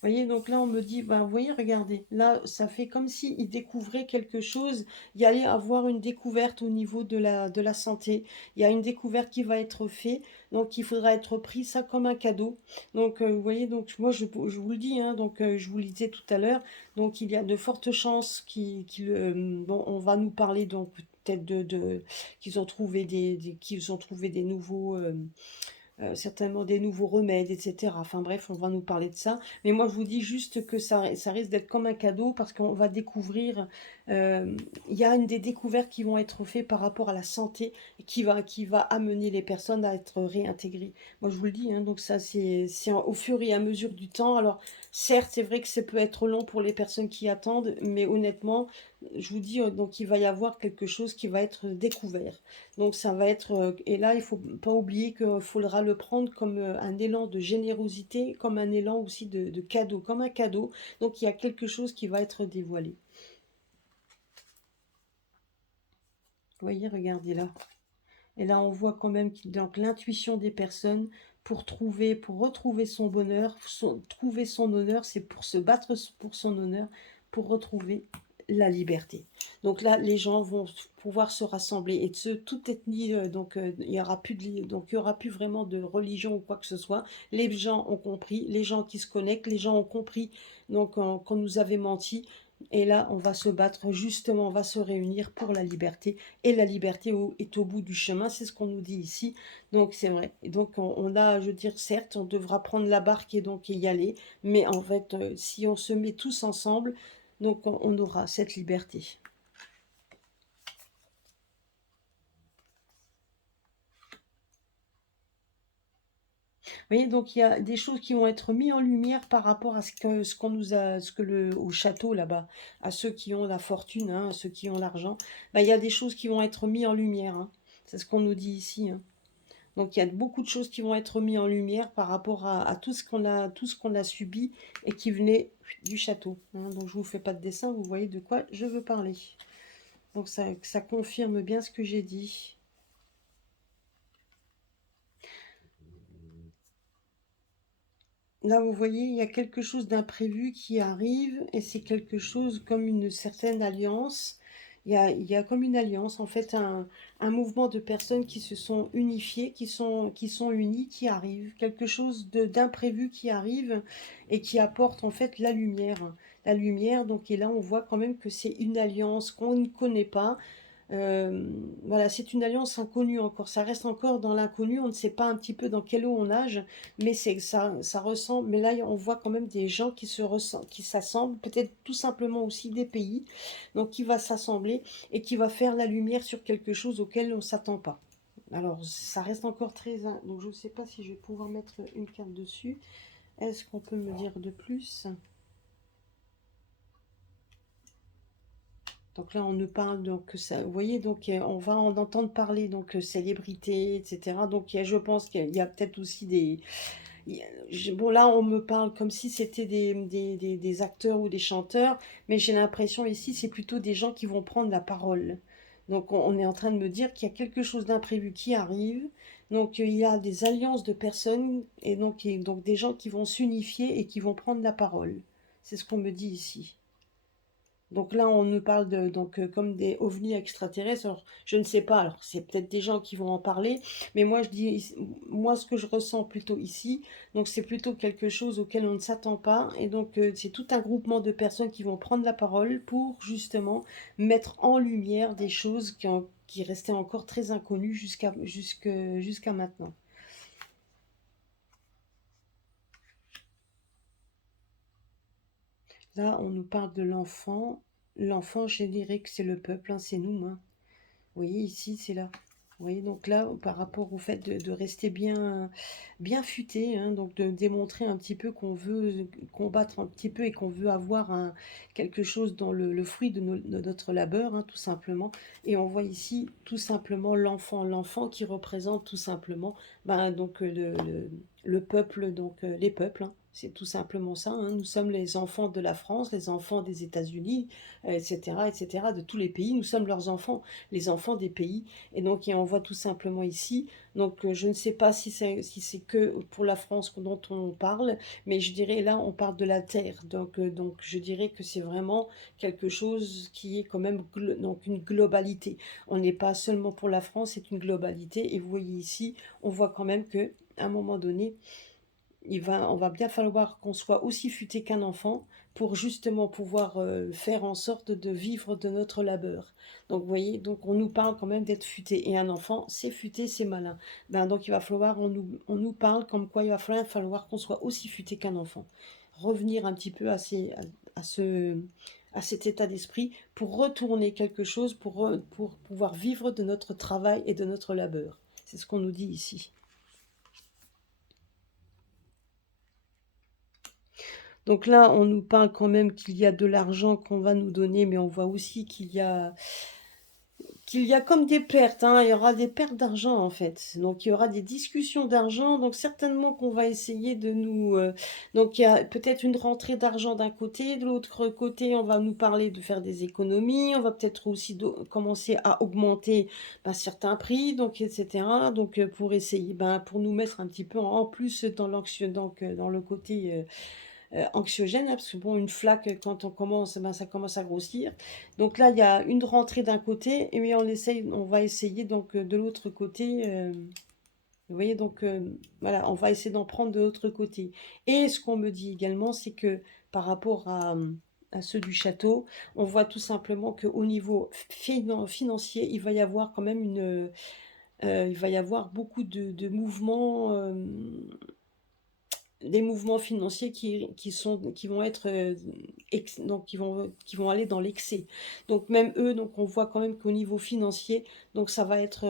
Vous voyez, donc là, on me dit, ben, vous voyez, regardez, là, ça fait comme si il découvrait quelque chose, il y allait avoir une découverte au niveau de la santé, il y a une découverte qui va être faite, donc il faudra être pris ça comme un cadeau. Donc, vous voyez, donc moi, je vous le dis, hein, donc je vous le disais tout à l'heure, donc il y a de fortes chances bon, on va nous parler donc peut-être qu'ils ont trouvé qu'ils ont trouvé des nouveaux... certainement des nouveaux remèdes, etc. Enfin bref, on va nous parler de ça. Mais moi, je vous dis juste que ça risque d'être comme un cadeau parce qu'on va découvrir, il y a une des découvertes qui vont être faites par rapport à la santé et qui va amener les personnes à être réintégrées. Moi, je vous le dis, hein, donc ça, c'est au fur et à mesure du temps. Alors, certes, c'est vrai que ça peut être long pour les personnes qui attendent, mais honnêtement, je vous dis, donc il va y avoir quelque chose qui va être découvert. Donc ça va être, et là, il faut pas oublier qu'il faudra le prendre comme un élan de générosité, comme un élan aussi de cadeau, comme un cadeau. Donc il y a quelque chose qui va être dévoilé. Vous voyez, regardez là. Et là, on voit quand même donc l'intuition des personnes pour retrouver son bonheur, trouver son honneur, c'est pour se battre pour son honneur, pour retrouver la liberté. Donc là, les gens vont pouvoir se rassembler et de toute ethnie, donc il y aura plus donc il y aura plus vraiment de religion ou quoi que ce soit. Les gens ont compris, les gens qui se connectent, les gens ont compris donc qu'on nous avait menti. Et là, on va se battre, justement, on va se réunir pour la liberté. Et la liberté est au bout du chemin, c'est ce qu'on nous dit ici. Donc c'est vrai. Et donc on a, je veux dire, certes, on devra prendre la barque et donc y aller. Mais en fait, si on se met tous ensemble, donc on aura cette liberté. Vous voyez, donc il y a des choses qui vont être mises en lumière par rapport à ce qu'on nous a, au château là-bas, à ceux qui ont la fortune, hein, à ceux qui ont l'argent. Bah, il y a des choses qui vont être mises en lumière, hein. C'est ce qu'on nous dit ici, hein. Donc il y a beaucoup de choses qui vont être mises en lumière par rapport à tout ce qu'on a subi et qui venait du château, hein. Donc je vous fais pas de dessin, vous voyez de quoi je veux parler. Donc ça confirme bien ce que j'ai dit. Là, vous voyez, il y a quelque chose d'imprévu qui arrive et c'est quelque chose comme une certaine alliance. Il y a comme une alliance, en fait, un mouvement de personnes qui se sont unifiées, qui sont unies, qui arrivent. Quelque chose d'imprévu qui arrive et qui apporte en fait la lumière. La lumière, donc, et là, on voit quand même que c'est une alliance qu'on ne connaît pas. Voilà, c'est une alliance inconnue encore. Ça reste encore dans l'inconnu. On ne sait pas un petit peu dans quelle eau on nage, mais ça ressemble. Mais là, on voit quand même des gens qui s'assemblent, peut-être tout simplement aussi des pays, donc qui va s'assembler et qui va faire la lumière sur quelque chose auquel on ne s'attend pas. Alors, ça reste encore très. Donc, je ne sais pas si je vais pouvoir mettre une carte dessus. Est-ce qu'on peut me dire de plus? Donc là, on nous parle, donc ça, vous voyez, donc on va en entendre parler, donc célébrité, etc. Donc je pense qu'il y a peut-être aussi bon, là, on me parle comme si c'était des acteurs ou des chanteurs, mais j'ai l'impression ici, c'est plutôt des gens qui vont prendre la parole. Donc on est en train de me dire qu'il y a quelque chose d'imprévu qui arrive. Donc il y a des alliances de personnes et donc des gens qui vont s'unifier et qui vont prendre la parole. C'est ce qu'on me dit ici. Donc là, on nous parle de donc comme des ovnis extraterrestres. Alors, je ne sais pas, alors c'est peut-être des gens qui vont en parler, mais moi je dis moi ce que je ressens plutôt ici, donc c'est plutôt quelque chose auquel on ne s'attend pas et donc c'est tout un groupement de personnes qui vont prendre la parole pour justement mettre en lumière des choses qui restaient encore très inconnues jusqu'à maintenant. Là, on nous parle de l'enfant. L'enfant, je dirais que c'est le peuple, hein, c'est nous, hein. Vous voyez, ici, c'est là. Vous voyez, donc là, par rapport au fait de rester bien futé, hein, donc de démontrer un petit peu qu'on veut combattre un petit peu et qu'on veut avoir quelque chose dans le fruit de notre labeur, hein, tout simplement. Et on voit ici tout simplement l'enfant qui représente tout simplement ben, donc, le peuple, donc les peuples, hein. C'est tout simplement ça, hein. Nous sommes les enfants de la France, les enfants des États-Unis, etc., de tous les pays. Nous sommes leurs enfants, les enfants des pays. Et donc, on voit tout simplement ici. Donc, je ne sais pas si c'est que pour la France dont on parle, mais je dirais là, on parle de la terre. Donc je dirais que c'est vraiment quelque chose qui est quand même donc une globalité. On n'est pas seulement pour la France, c'est une globalité. Et vous voyez ici, on voit quand même que à un moment donné, on va bien falloir qu'on soit aussi futé qu'un enfant pour justement pouvoir faire en sorte de vivre de notre labeur. Donc vous voyez, donc on nous parle quand même d'être futé. Et un enfant, c'est futé, c'est malin. Ben, donc il va falloir, on nous parle comme quoi il va falloir qu'on soit aussi futé qu'un enfant. Revenir un petit peu à cet état d'esprit pour retourner quelque chose, pour pouvoir vivre de notre travail et de notre labeur. C'est ce qu'on nous dit ici. Donc là, on nous parle quand même qu'il y a de l'argent qu'on va nous donner, mais on voit aussi qu'il y a comme des pertes, hein. Il y aura des pertes d'argent en fait. Donc il y aura des discussions d'argent. Donc certainement qu'on va essayer de donc il y a peut-être une rentrée d'argent d'un côté, de l'autre côté, on va nous parler de faire des économies. On va peut-être aussi commencer à augmenter ben, certains prix, donc etc. Donc pour essayer, ben, pour nous mettre un petit peu en plus dans l'anxieux, donc dans le côté anxiogène, hein, parce que bon, une flaque, quand on commence, ben, ça commence à grossir. Donc là, il y a une rentrée d'un côté, et oui, on va essayer donc de l'autre côté. Vous voyez, donc voilà, on va essayer d'en prendre de l'autre côté. Et ce qu'on me dit également, c'est que par rapport à ceux du château, on voit tout simplement qu'au niveau financier, il va y avoir quand même il va y avoir beaucoup de mouvements. Des mouvements financiers qui vont être donc qui vont aller dans l'excès. Donc même eux, donc on voit quand même qu'au niveau financier, donc ça va être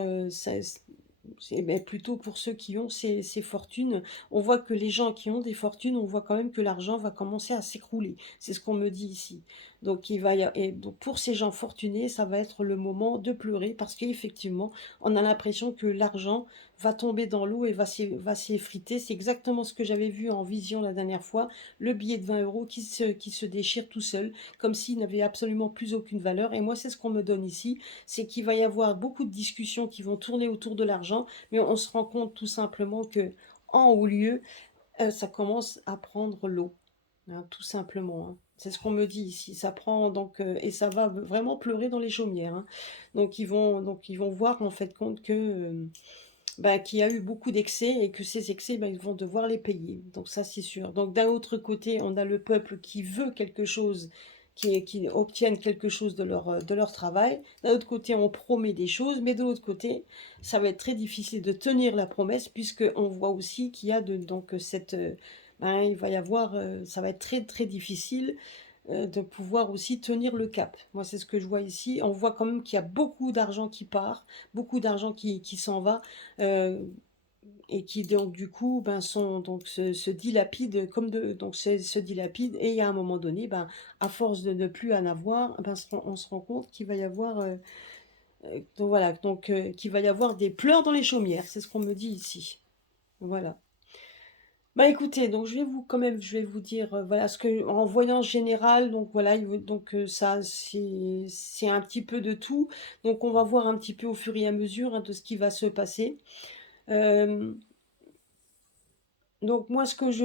mais plutôt pour ceux qui ont ces fortunes. On voit que les gens qui ont des fortunes, on voit quand même que l'argent va commencer à s'écrouler. C'est ce qu'on me dit ici. Donc et donc pour ces gens fortunés, ça va être le moment de pleurer parce qu'effectivement, on a l'impression que l'argent va tomber dans l'eau et va s'effriter. C'est exactement ce que j'avais vu en vision la dernière fois, le billet de 20 euros qui se déchire tout seul, comme s'il n'avait absolument plus aucune valeur. Et moi, c'est ce qu'on me donne ici, c'est qu'il va y avoir beaucoup de discussions qui vont tourner autour de l'argent, mais on se rend compte tout simplement que, en haut lieu, ça commence à prendre l'eau, hein, tout simplement, hein. C'est ce qu'on me dit ici. Ça prend donc et ça va vraiment pleurer dans les chaumières, hein. Donc ils vont voir en fait compte que bah, qu'il y a eu beaucoup d'excès et que ces excès, bah, ils vont devoir les payer. Donc ça, c'est sûr. Donc d'un autre côté, on a le peuple qui veut quelque chose, qui obtiennent quelque chose de leur travail. D'un autre côté, on promet des choses, mais de l'autre côté, ça va être très difficile de tenir la promesse puisque on voit aussi qu'il y a donc ben, il va y avoir, ça va être très très difficile de pouvoir aussi tenir le cap. Moi, c'est ce que je vois ici. On voit quand même qu'il y a beaucoup d'argent qui part, beaucoup d'argent qui s'en va, euh, et qui donc du coup ben, donc se dilapident donc se dilapident et à un moment donné, ben, à force de ne plus en avoir, ben, on se rend compte qu'il va y avoir donc voilà, donc qu'il va y avoir des pleurs dans les chaumières, c'est ce qu'on me dit ici. Voilà. Bah écoutez, donc je vais vous dire, voilà, ce que, en voyant général, donc voilà, donc ça, c'est un petit peu de tout. Donc on va voir un petit peu au fur et à mesure hein, de ce qui va se passer. Euh, Donc moi, ce que je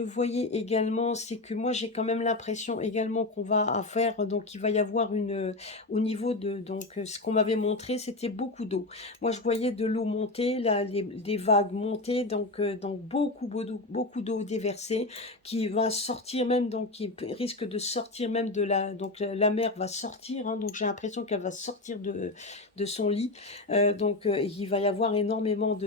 voyais également, c'est que moi, j'ai quand même l'impression également qu'on va à faire donc il va y avoir au niveau de ce qu'on m'avait montré, c'était beaucoup d'eau. Moi, je voyais de l'eau monter, là, les des vagues monter, donc beaucoup d'eau déversée qui va sortir même donc qui p risque de sortir même de la donc la mer va sortir, hein, donc j'ai l'impression qu'elle va sortir de son lit. Il va y avoir énormément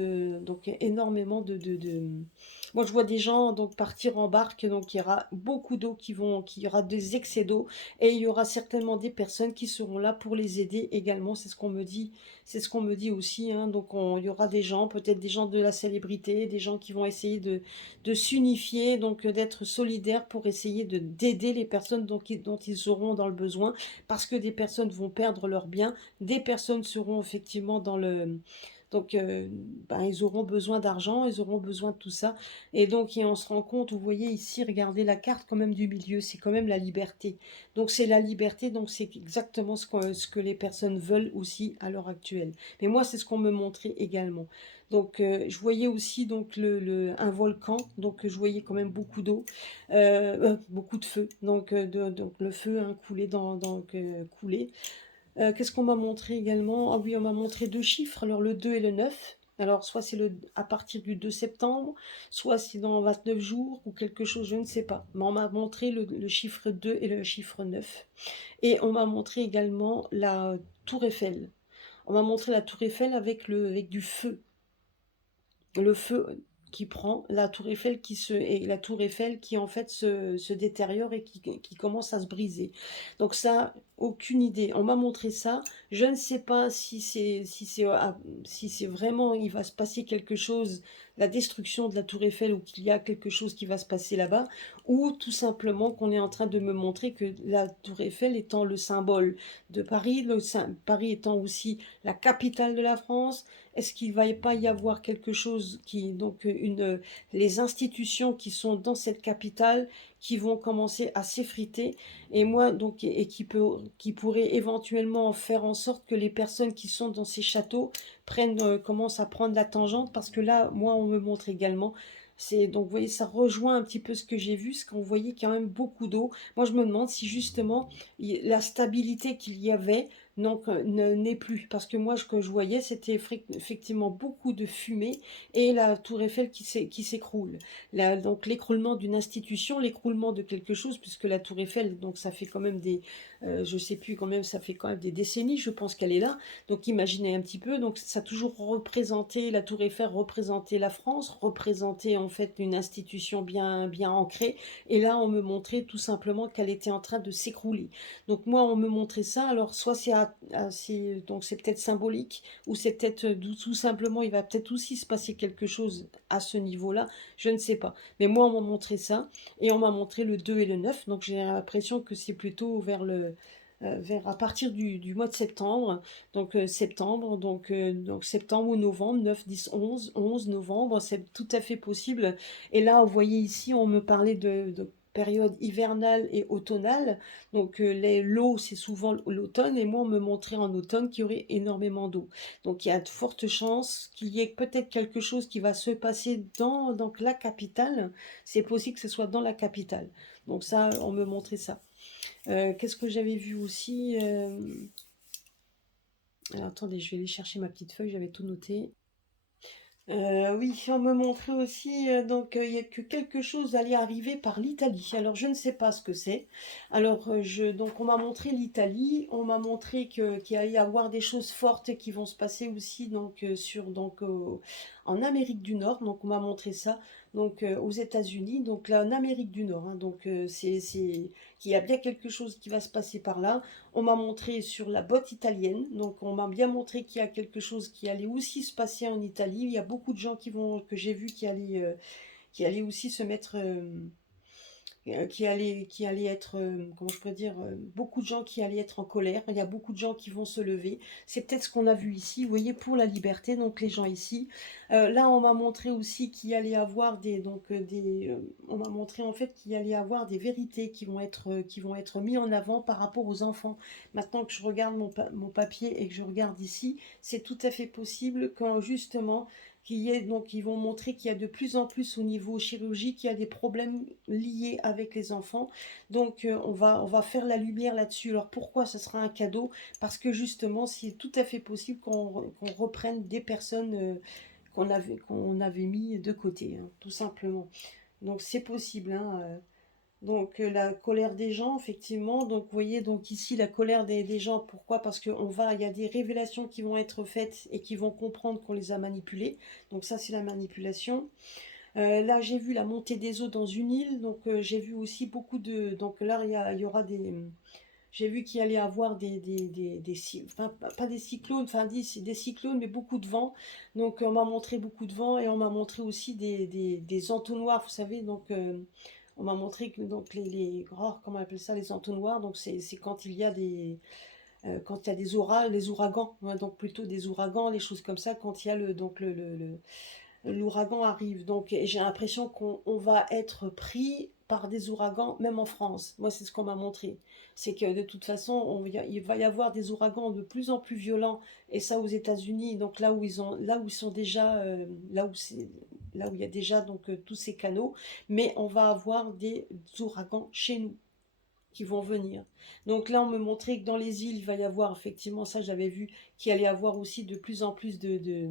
moi, je vois des gens donc partir en barque, donc il y aura beaucoup d'eau qu'il y aura des excès d'eau et il y aura certainement des personnes qui seront là pour les aider également, c'est ce qu'on me dit aussi, hein. Il y aura des gens, peut-être des gens de la célébrité, des gens qui vont essayer de s'unifier, d'être solidaires pour essayer d'aider les personnes dont ils auront dans le besoin, parce que des personnes vont perdre leurs biens, des personnes seront effectivement dans le donc ben, ils auront besoin d'argent, ils auront besoin de tout ça et on se rend compte, vous voyez ici, regardez la carte quand même du milieu, c'est quand même la liberté. Donc c'est la liberté, donc c'est exactement ce que les personnes veulent aussi à l'heure actuelle. Mais moi, c'est ce qu'on me montrait également. Je voyais aussi donc un volcan, donc je voyais quand même beaucoup d'eau, beaucoup de feu, donc le feu hein, coulé coulé. Qu'est-ce qu'on m'a montré également? Ah oui, on m'a montré 2 chiffres, alors le 2 et le 9. Alors soit c'est à partir du 2 septembre, soit c'est dans 29 jours ou quelque chose, je ne sais pas. Mais on m'a montré le chiffre 2 et le chiffre 9. Et on m'a montré également la tour Eiffel. On m'a montré la tour Eiffel avec du feu. Le feu qui prend, la tour Eiffel qui en fait se détériore et qui commence à se briser. Donc ça, aucune idée. On m'a montré ça. Je ne sais pas si c'est vraiment il va se passer quelque chose, la destruction de la tour Eiffel ou qu'il y a quelque chose qui va se passer là-bas, ou tout simplement qu'on est en train de me montrer que la tour Eiffel étant le symbole de Paris, Paris étant aussi la capitale de la France, est-ce qu'il va pas y avoir quelque chose les institutions qui sont dans cette capitale qui vont commencer à s'effriter et moi donc et qui pourrait éventuellement faire en sorte que les personnes qui sont dans ces châteaux commencent à prendre la tangente parce que là, moi, on me montre également. Vous voyez, ça rejoint un petit peu ce que j'ai vu, ce qu'on voyait quand même beaucoup d'eau. Moi, je me demande si justement la stabilité qu'il y avait n'est plus. Parce que moi, ce que je voyais, c'était effectivement beaucoup de fumée et la tour Eiffel qui s'écroule. Donc l'écroulement d'une institution, l'écroulement de quelque chose, puisque la tour Eiffel, donc ça fait quand même je sais plus quand même, ça fait quand même des décennies, je pense qu'elle est là. Donc imaginez un petit peu, donc ça a toujours représenté, la tour Eiffel représentait la France, représentait en fait une institution bien ancrée. Et là, on me montrait tout simplement qu'elle était en train de s'écrouler. Donc moi, on me montrait ça. Alors soit donc c'est peut-être symbolique, ou c'est peut-être tout simplement, il va peut-être aussi se passer quelque chose à ce niveau-là. Je ne sais pas. Mais moi, on m'a montré ça, et on m'a montré le 2 et le 9. Donc j'ai l'impression que c'est plutôt vers à partir du mois de septembre, donc septembre ou novembre, 9, 10, 11 novembre, c'est tout à fait possible. Et là, vous voyez ici, on me parlait de période hivernale et automnale. L'eau, c'est souvent l'automne, et moi, on me montrait en automne qu'il y aurait énormément d'eau. Donc, il y a de fortes chances qu'il y ait peut-être quelque chose qui va se passer dans donc, la capitale. C'est possible que ce soit dans la capitale. Donc ça, on me montrait ça. Qu'est-ce que j'avais vu aussi alors, attendez, je vais aller chercher ma petite feuille, j'avais tout noté. Oui, on me montrait aussi, il y a que quelque chose allait arriver par l'Italie. Alors, je ne sais pas ce que c'est. Alors, on m'a montré l'Italie, on m'a montré qu'il allait y avoir des choses fortes qui vont se passer aussi en Amérique du Nord. Donc, on m'a montré ça aux États-Unis. Donc, là, en Amérique du Nord, hein, qu'il y a bien quelque chose qui va se passer par là. On m'a montré sur la botte italienne, donc on m'a bien montré qu'il y a quelque chose qui allait aussi se passer en Italie. Il y a beaucoup de gens que j'ai vu qui allaient aussi se mettre, qui allait être, comment je pourrais dire, beaucoup de gens qui allaient être en colère. Il y a beaucoup de gens qui vont se lever. C'est peut-être ce qu'on a vu ici, vous voyez, pour la liberté, donc les gens ici. Là, on m'a montré aussi qu'il allait avoir on m'a montré en fait qu'il allait avoir des vérités qui vont être mis en avant par rapport aux enfants. Maintenant que je regarde mon papier et que je regarde ici, c'est tout à fait possible quand justement Donc ils vont montrer qu'il y a de plus en plus au niveau chirurgique, il y a des problèmes liés avec les enfants. Donc on va faire la lumière là-dessus. Alors pourquoi ça sera un cadeau? Parce que justement, c'est tout à fait possible qu'on reprenne des personnes qu'on avait mis de côté, hein, tout simplement. Donc c'est possible, hein. Donc la colère des gens, effectivement. Donc vous voyez, donc ici la colère des gens, pourquoi? Parce il y a des révélations qui vont être faites et qui vont comprendre qu'on les a manipulés. Donc ça c'est la manipulation. Là j'ai vu la montée des eaux dans une île, donc j'ai vu aussi beaucoup de. Donc là il y aura des. J'ai vu qu'il allait avoir enfin, pas des cyclones, enfin des cyclones, mais beaucoup de vent. Donc on m'a montré beaucoup de vent et on m'a montré aussi des entonnoirs, vous savez. Donc on m'a montré que donc comment on appelle ça, les entonnoirs. Donc c'est quand il y a des les ouragans, hein, donc plutôt des ouragans, les choses comme ça, quand il y a l'ouragan arrive. Donc j'ai l'impression qu'on va être pris par des ouragans, même en France. Moi, c'est ce qu'on m'a montré. C'est que de toute façon, il va y avoir des ouragans de plus en plus violents, et ça aux États-Unis, donc là où ils sont déjà, là où il y a déjà donc tous ces canaux, mais on va avoir des ouragans chez nous qui vont venir. Donc là, on me montrait que dans les îles, il va y avoir, effectivement, ça j'avais vu, qu'il allait y avoir aussi de plus en plus de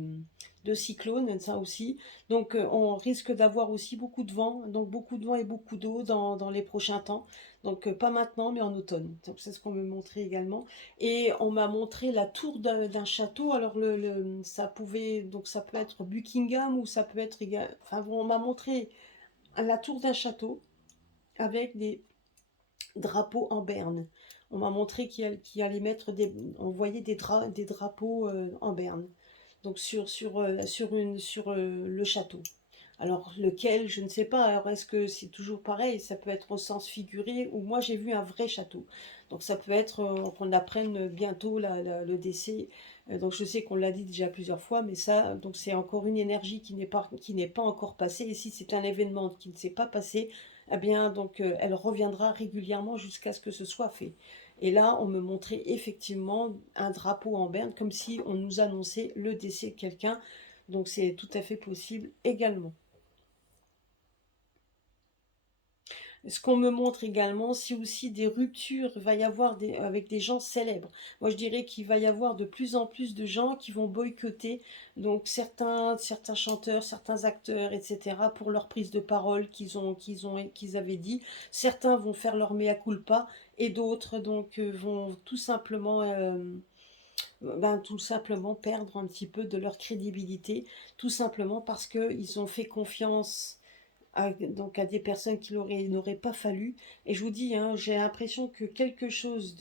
cyclones, ça aussi. Donc on risque d'avoir aussi beaucoup de vent, donc beaucoup de vent et beaucoup d'eau dans les prochains temps. Donc pas maintenant, mais en automne. Donc c'est ce qu'on me montrait également. Et on m'a montré la tour d'un château. Alors ça peut être Buckingham ou ça peut être, enfin bon, on m'a montré la tour d'un château avec des drapeaux en berne. On m'a montré qu'il allait mettre on voyait des drapeaux en berne. Donc sur le château. Alors lequel, je ne sais pas. Alors est-ce que c'est toujours pareil? Ça peut être au sens figuré, ou moi j'ai vu un vrai château. Donc ça peut être qu'on apprenne bientôt le décès. Donc je sais qu'on l'a dit déjà plusieurs fois, mais ça, donc c'est encore une énergie qui n'est pas encore passée. Et si c'est un événement qui ne s'est pas passé, eh bien donc elle reviendra régulièrement jusqu'à ce que ce soit fait. Et là, on me montrait effectivement un drapeau en berne, comme si on nous annonçait le décès de quelqu'un. Donc c'est tout à fait possible également. Ce qu'on me montre également, c'est aussi des ruptures, il va y avoir avec des gens célèbres. Moi, je dirais qu'il va y avoir de plus en plus de gens qui vont boycotter donc certains chanteurs, certains acteurs, etc. pour leur prise de parole qu'ils avaient dit. Certains vont faire leur mea culpa et d'autres donc vont tout simplement perdre un petit peu de leur crédibilité, tout simplement parce qu'ils ont fait confiance donc à des personnes qui n'auraient pas fallu. Et je vous dis, hein, j'ai l'impression que quelque chose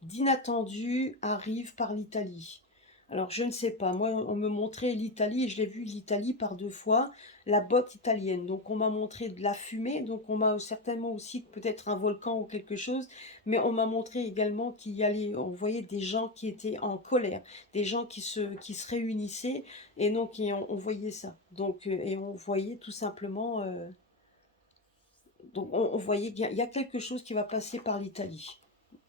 d'inattendu arrive par l'Italie. Alors je ne sais pas, moi on me montrait l'Italie et je l'ai vu l'Italie par 2 fois, la botte italienne. Donc on m'a montré de la fumée, donc on m'a certainement aussi peut-être un volcan ou quelque chose, mais on m'a montré également on voyait des gens qui étaient en colère, des gens qui se réunissaient, et donc on voyait ça. Donc et on voyait tout simplement, donc on voyait qu'il y a quelque chose qui va passer par l'Italie.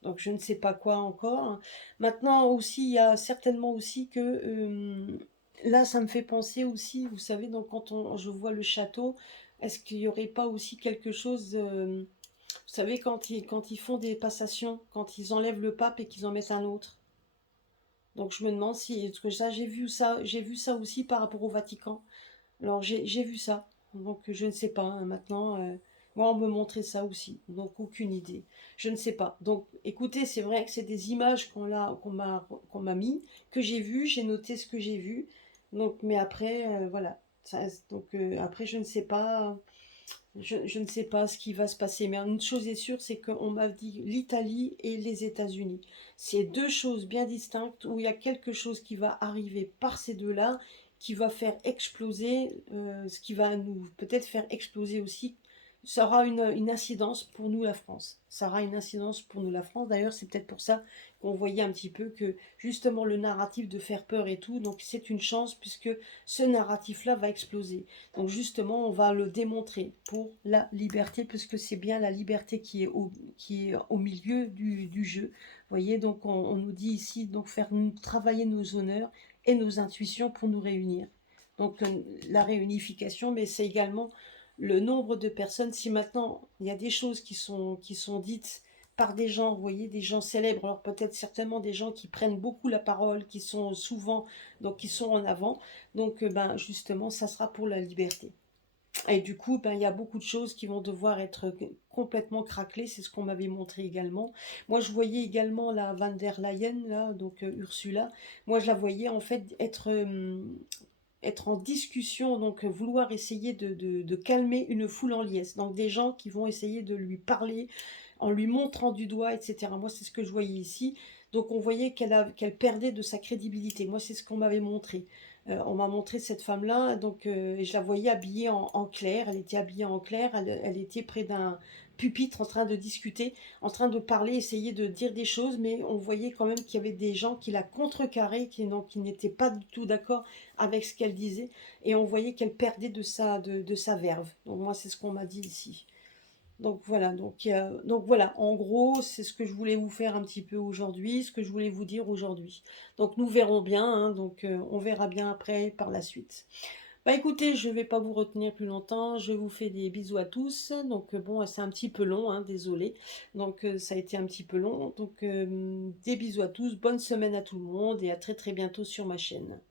Donc je ne sais pas quoi encore. Maintenant aussi, il y a certainement aussi que là, ça me fait penser aussi, vous savez, donc je vois le château, est-ce qu'il n'y aurait pas aussi quelque chose, vous savez, quand ils font des passations, quand ils enlèvent le pape et qu'ils en mettent un autre. Donc je me demande si, parce que ça, j'ai vu ça aussi par rapport au Vatican. Alors j'ai vu ça, donc je ne sais pas, hein, maintenant, moi on me montrait ça aussi, donc aucune idée, je ne sais pas. Donc écoutez, c'est vrai que c'est des images qu'on m'a mis, que j'ai vu, j'ai noté ce que j'ai vu, donc mais après voilà. Donc après je ne sais pas, je ne sais pas ce qui va se passer, mais une chose est sûre, c'est qu'on m'a dit l'Italie et les États-Unis. C'est deux choses bien distinctes où il y a quelque chose qui va arriver par ces deux-là, qui va faire exploser, ce qui va nous peut-être faire exploser aussi. Ça aura une incidence pour nous la France. Ça aura une incidence pour nous la France. D'ailleurs, c'est peut-être pour ça qu'on voyait un petit peu que justement le narratif de faire peur et tout, donc c'est une chance puisque ce narratif-là va exploser. Donc justement, on va le démontrer pour la liberté, puisque c'est bien la liberté qui est au milieu du jeu. Vous voyez, donc on nous dit ici, donc faire travailler nos honneurs et nos intuitions pour nous réunir. Donc la réunification, mais c'est également le nombre de personnes. Si maintenant il y a des choses qui sont dites par des gens, vous voyez, des gens célèbres, alors peut-être certainement des gens qui prennent beaucoup la parole, qui sont souvent, donc qui sont en avant, donc ben justement ça sera pour la liberté. Et du coup, ben, il y a beaucoup de choses qui vont devoir être complètement craquelées, c'est ce qu'on m'avait montré également. Moi, je voyais également la Van der Leyen, là, donc Ursula, moi je la voyais en fait être en discussion, donc vouloir essayer de calmer une foule en liesse. Donc des gens qui vont essayer de lui parler en lui montrant du doigt, etc. Moi, c'est ce que je voyais ici. Donc on voyait qu'elle perdait de sa crédibilité. Moi, c'est ce qu'on m'avait montré. On m'a montré cette femme-là, donc je la voyais habillée en clair. Elle était habillée en clair. Elle était près d'un pupitre en train de discuter, en train de parler, essayer de dire des choses, mais on voyait quand même qu'il y avait des gens qui la contrecarraient, qui n'étaient pas du tout d'accord avec ce qu'elle disait, et on voyait qu'elle perdait de sa verve. Donc moi, c'est ce qu'on m'a dit ici. Donc voilà, en gros, c'est ce que je voulais vous faire un petit peu aujourd'hui, ce que je voulais vous dire aujourd'hui. Donc nous verrons bien, hein, donc on verra bien après par la suite. Bah écoutez, je ne vais pas vous retenir plus longtemps, je vous fais des bisous à tous. Donc bon, c'est un petit peu long, hein, désolé. Donc ça a été un petit peu long. Donc des bisous à tous, bonne semaine à tout le monde et à très très bientôt sur ma chaîne.